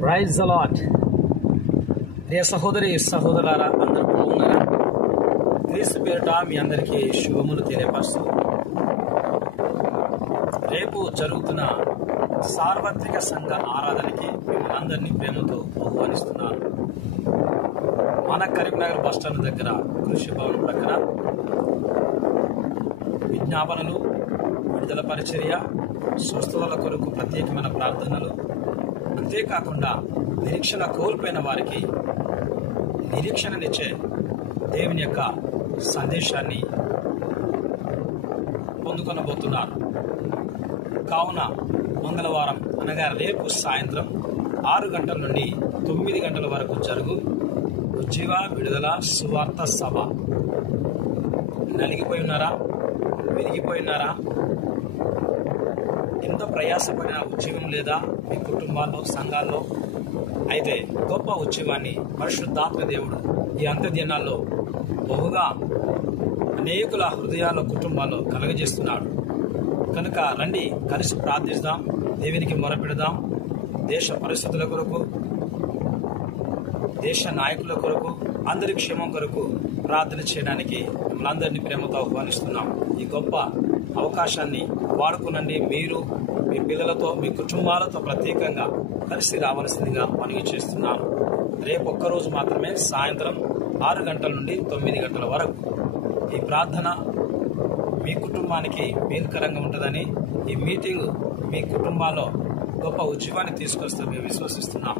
Praise the lord. ప్రియ సహోదరి సహోదరులారా, అందరూ బాగున్నారా? క్రీస్తు పేరిట మీ అందరికీ శుభములు తెలియపరుస్తూ, రేపు జరుగుతున్న సార్వత్రిక సంఘ ఆరాధనకి మిమ్మల్ని అందరినీ ప్రేమతో ఆహ్వానిస్తున్నాను. మన కరీంనగర్ బస్టాండ్ దగ్గర కృషి భవన్ ప్రక్కన విజ్ఞాపనలు, విడుదల పరిచర్య, స్వస్థతల కొరకు ప్రత్యేకమైన ప్రార్థనలు, అంతేకాకుండా నిరీక్షణ కోల్పోయిన వారికి నిరీక్షణనిచ్చే దేవుని యొక్క సందేశాన్ని పొందుకొనబోతున్నారు. కావున మంగళవారం అనగా రేపు సాయంత్రం 6 గంటల నుండి 9 గంటల వరకు జరుగు ఉజ్జీవ విడుదల సువార్త సభ. నలిగిపోయి ఉన్నారా? వెలిగిపోయినారా? ఎంత ప్రయాసపడిన ఉద్యోగం లేదా మీ కుటుంబాల్లో, సంఘాల్లో? అయితే గొప్ప ఉద్యోగాన్ని పరిశుద్ధాత్మ దేవుడు ఈ అంత్య దినాల్లో బహుగా అనేకుల హృదయాల్లో, కుటుంబాల్లో కలుగజేస్తున్నాడు. కనుక రండి, కలిసి ప్రార్థిస్తాం, దేవునికి మొరపెడదాం. దేశ పరిస్థితుల కొరకు, దేశ నాయకుల కొరకు, అందరి క్షేమం కొరకు ప్రార్థన చేయడానికి మిమ్మల్ని అందరినీ ప్రేమతో ఆహ్వానిస్తున్నాం. ఈ గొప్ప అవకాశాన్ని వాడుకునండి. మీరు మీ పిల్లలతో, మీ కుటుంబాలతో ప్రత్యేకంగా కలిసి రావాల్సిందిగా మనవి చేస్తున్నాను. రేపు ఒక్కరోజు మాత్రమే, సాయంత్రం 6 గంటల నుండి 9 గంటల వరకు. ఈ ప్రార్థన మీ కుటుంబానికి మేలుకరంగా ఉంటుందని, ఈ మీటింగ్ మీ కుటుంబాల్లో గొప్ప ఉద్యోగాన్ని తీసుకొస్తే మేము విశ్వసిస్తున్నాం.